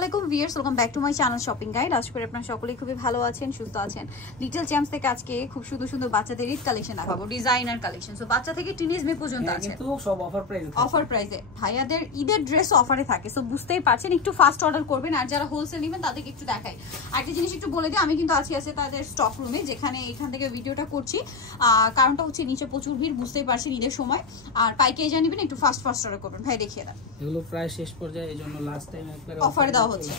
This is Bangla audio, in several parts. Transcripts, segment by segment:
আলাইকুম viewers, welcome back to my channel shopping guide. আশা করি আপনারা সকলেই খুবই ভালো আছেন, সুস্থ আছেন। লিটল চ্যাম্পস থেকে আজকে খুব সুন্দর সুন্দর বাচ্চাদের ঈদ কালেকশন দেখাবো, ডিজাইনার কালেকশন। সো বাচ্চা থেকে টিনেজ মে পর্যন্ত আছে, কিন্তু সব অফার প্রাইসে। ভাইয়াদের ঈদের ড্রেস অফারে থাকে। সো বুঝতেই পারছেন, একটু ফাস্ট অর্ডার করবেন। আর যারা হোলসেল নেবেন তাদেরকে একটু দেখাই। আরেকটা জিনিস একটু বলে দিই, আমি কিন্তু আছি তাদের স্টক রুমে, যেখানে এখান থেকে ভিডিওটা করছি। কারণটা হচ্ছে নিচে প্রচুর ভিড়, বুঝতেই পারছেন ঈদের সময়। আর পাইকারি জানিবেন, একটু ফাস্ট অর্ডার করবেন। ভাই দেখিয়ে দেন, এগুলো প্রায় শেষ পর্যায়ে, এইজন্য লাস্ট টাইম একবার অফার দেওয়া হচ্ছে।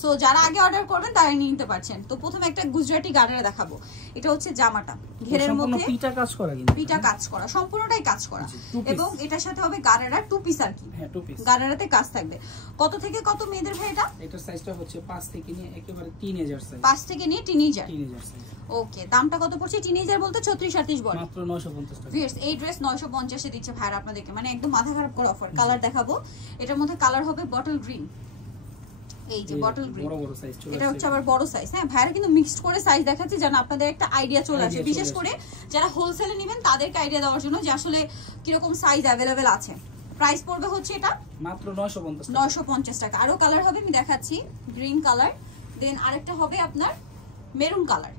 সো যারা আগে অর্ডার করবেন তারা নিয়ে নিতে পারছেন। তো প্রথমে একটা গুজরাটি গার্ডারে দেখাবো। এটা হচ্ছে জামাটা, ঘেরের মধ্যে পিটা কাজ করা, কিন্তু পিটা কাজ করা, সম্পূর্ণটাই কাজ করা। এবং এটার সাথে হবে গারারা টু পিস আর কি। হ্যাঁ, টু পিস গারারাতে কাজ থাকবে। কত থেকে কত মেয়েদের ভাই এটা? এটার সাইজটা হচ্ছে 5 থেকে নিয়ে একেবারে টিনেজার সাইজ। 5 থেকে নিয়ে টিনেজার সাইজ। ওকে, দামটা কত পড়ছে? টিনেজার বলতে 36-38 বলে, মাত্র 950 টাকা। ভিউয়ার্স এই ড্রেস 950 এ দিচ্ছে ভাইরা আপনাদেরকে, মানে একদম মাথা খারাপ করা অফার। কালার দেখাবো, এটার মধ্যে কালার হবে বটল গ্রিন। এই যে বটল গ্রিন, বড় সাইজ চলে, এটা হচ্ছে আবার বড় সাইজ। হ্যাঁ, ভাইরা কিন্তু মিক্সড করে সাইজ দেখাচ্ছে যেন আপনাদের একটা আইডিয়া চলে আসে। বিশেষ করে যারা হোলসেলে নেবেন তাদেরকে আইডিয়া দেওয়ার জন্য যে আসলে কিরকম সাইজ অ্যাভেলেবেল আছে। প্রাইস পড়বে হচ্ছে এটা মাত্র 950 টাকা। 950 টাকা। আরো কালার হবে, আমি দেখাচ্ছি। গ্রিন কালার, দেন আরেকটা হবে আপনার মেরুন কালার।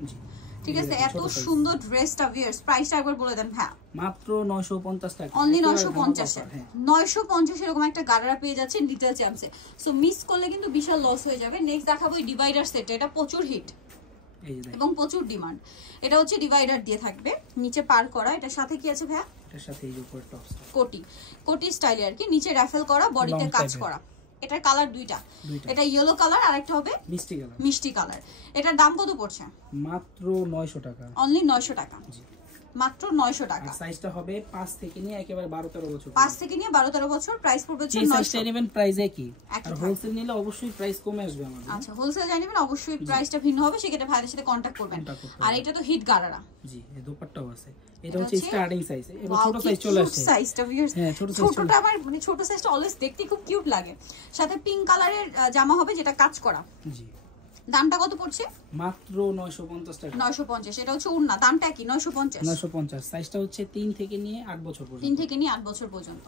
ঠিক আছে, এত সুন্দর ড্রেসটা ভিউয়ার্স, প্রাইসটা একবার বলে দেন ভাই। মাত্র 950 টাকা, অনলি 950 এ 950 এরকম একটা গারারা পেয়ে যাচ্ছেন লিটল চ্যাম্পসে। সো মিস করলে কিন্তু বিশাল লস হয়ে যাবে। নেক্সট দেখাবো এই ডিভাইডার সেট। এটা প্রচুর হিট এবং প্রচুর ডিমান্ড। এটা হচ্ছে ডিভাইডার দিয়ে থাকবে, নিচে পার করা। এটার সাথে কি আছে ভাই? এটার সাথে এই যে উপরে টপসটা কোটি স্টাইলে আর কি, নিচে রাফেল করা, বডিতে কাজ করা। এটার কালার দুইটা, এটা ইয়েলো কালার আর একটা হবে মিষ্টি কালার। এটার দাম কত পড়ছে? মাত্র 900 টাকা। অনলি 900 টাকা, মাত্র 900 টাকা। সাইজটা হবে 5 থেকে নিয়ে একেবারে 12-13 বছর। 5 থেকে নিয়ে 12-13 বছর। প্রাইস পড়বে 900। সাইজটা নেবেন প্রাইস একই, আর হোলসেল নিলে অবশ্যই প্রাইস কমে আসবে আমাদের। আচ্ছা, হোলসেল জানেন অবশ্যই প্রাইসটা ভিন্ন হবে, সেক্ষেত্রে ভাইদের সাথে কন্টাক্ট করবেন। আর এটা তো হিট গারারা। জি, এই দোপাট্টাও আছে। এটা হচ্ছে স্টার্টিং সাইজ, এবার ছোট সাইজ চলে আসছে। সাইজটা ভিউয়ার্স, হ্যাঁ ছোটটা আমার মানে ছোট সাইজটা অলওয়েজ দেখতে খুব কিউট লাগে। সাথে পিঙ্ক কালারের জামা হবে, যেটা কাজ করা। জি, দামটা কত পড়ছে? মাত্র 950 টাকা। 950। এটা হচ্ছে ওড়না, দামটা কি? 950। সাইজটা হচ্ছে 3 থেকে নিয়ে 8 বছর পর্যন্ত। 3 থেকে নিয়ে 8 বছর পর্যন্ত।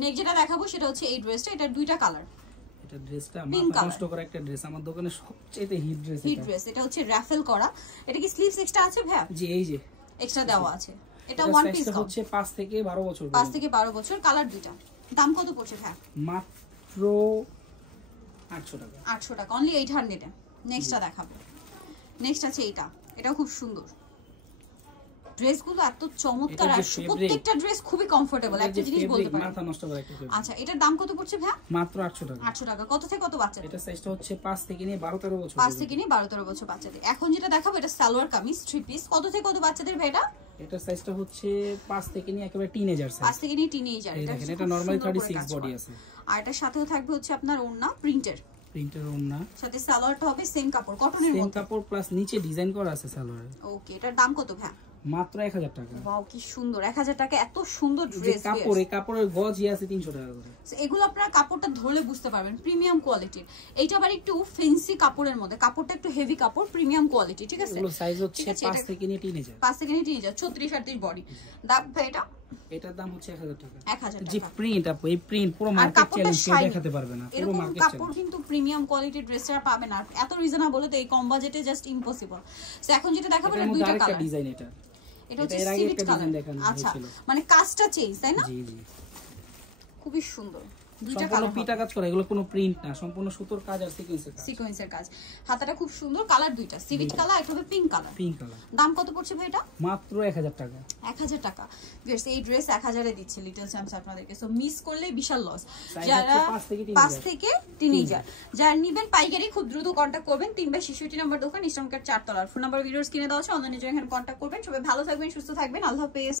নেক্সট যেটা দেখাবো সেটা হচ্ছে এই ড্রেসটা। এটার দুইটা কালার। এটা ড্রেসটা মাথা নষ্ট করা একটা ড্রেস, আমার দোকানে সবচেয়ে হিট ড্রেস। এটা হচ্ছে রাফেল করা। এটা কি স্লিভস এক্সট্রা আছে ভাই? জি, এই যে এক্সট্রা দেওয়া আছে। এটা ওয়ান পিস হচ্ছে 5 থেকে 12 বছর। 5 থেকে 12 বছর, কালার দুইটা। দাম কত পড়ছে ভাই? মাত্র 800 টাকা। 800 টাকা, অনলি 800 এ। নেক্সটটা দেখাবো। নেক্সট আছে এটা, এটাও খুব সুন্দর। ড্রেসগুলো এত চমৎকার, আর প্রত্যেকটা ড্রেস খুবই কমফোর্টেবল। একটা জিনিস বলতে পারি, মাথা নষ্ট করে একটা। আচ্ছা, এটার দাম কত পড়ছে ভাই? মাত্র 800 টাকা। 800 টাকা। কত থেকে কত বাচ্চা? এটা সাইজটা হচ্ছে 5 থেকে নিয়ে 12-13 বছর। 5 থেকে নিয়ে 12-13 বছর বাচ্চাদের। এখন যেটা দেখাবো এটা সালোয়ার কামিজ 3 পিস। কত থেকে কত বাচ্চাদের ভাই এটা? এটা সাইজটা হচ্ছে 5 থেকে নিয়ে একেবারে টিনেজার সাইজ। 5 থেকে নিয়ে টিনেজার। এটা নরমালি 36 বডি আছে। আর এটার সাথেও থাকবে হচ্ছে আপনার ওড়না, প্রিন্টের ওড়না, সাথে সালোয়ারটা হবে সেম কাপড়, কটনের মধ্যে। সেম কাপড় প্লাস নিচে ডিজাইন করা আছে সালোয়ারে। ওকে, এটার দাম কত ভাই? মাত্র 1000 টাকা। ওয়াও, কি সুন্দর। 1000 টাকা, এত সুন্দর ড্রেস। কাপড়ের গজই আছে 300 টাকা করে। এগুলো আপনারা কাপড়টা ধরলে বুঝতে পারবেন প্রিমিয়াম কোয়ালিটির। এইটা আবার একটু ফ্যান্সি কাপড়ের মধ্যে, কাপড়টা একটু হেভি কাপড়, প্রিমিয়াম কোয়ালিটি। ঠিক আছে, এগুলো সাইজ হচ্ছে 5 থেকে নিয়ে টিনেজার। 5 থেকে নিয়ে টিনেজার, 36-38 বডি। দাম এটা? এটার দাম হচ্ছে 1000 টাকা। 1000 টাকা। জি, প্রিন্ট আপু, এই প্রিন্ট পুরো মার্কেট চ্যালেঞ্জ কেউ দেখাতে পারবে না। পুরো মার্কেট চ্যালেঞ্জ। কাপড় কিন্তু প্রিমিয়াম কোয়ালিটির ড্রেসটা পাবেন না এত রিজনেবল তো, এই কম বাজেটে জাস্ট ইম্পসিবল। সো এখন যেটা দেখাবো এটা দুইটা কালার। ডিজাইন এটা হচ্ছে সিভিট কালার। আচ্ছা, মানে কাজটা চেঞ্জ, তাই না? জি জি, খুবই সুন্দর। দুইটা কালার, পিটা কাজ করা, এগুলো কোনো প্রিন্ট না, সম্পূর্ণ সুতোর কাজ আর সিকোয়েন্সের কাজ। হাতাটা খুব সুন্দর। কালার দুইটা, সিভিট কালার আর হবে পিঙ্ক কালার। দাম কত পড়ছে ভাই এটা? মাত্র 1000 টাকা। 1000 টাকা। ভিউয়ার্স, এই ড্রেস 1000 এ দিচ্ছে লিটল চ্যাম্পস আপনাদেরকে। সো মিস করলে বিশাল লস। যারা 5 থেকে টিনেজার যারা নেবেন পাইকারি, খুব দ্রুত কন্টাক্ট করবেন। 3/66 নম্বর দোকান, ইস্টার্ন কার্ড 4 তলার। ফোন নাম্বার ভিডিওস কিনে দেওয়া আছে, অনলাইনে এখানে কন্টাক্ট করবেন। সবাই ভালো থাকবেন, সুস্থ থাকবেন। আল্লাহ হাফেজ।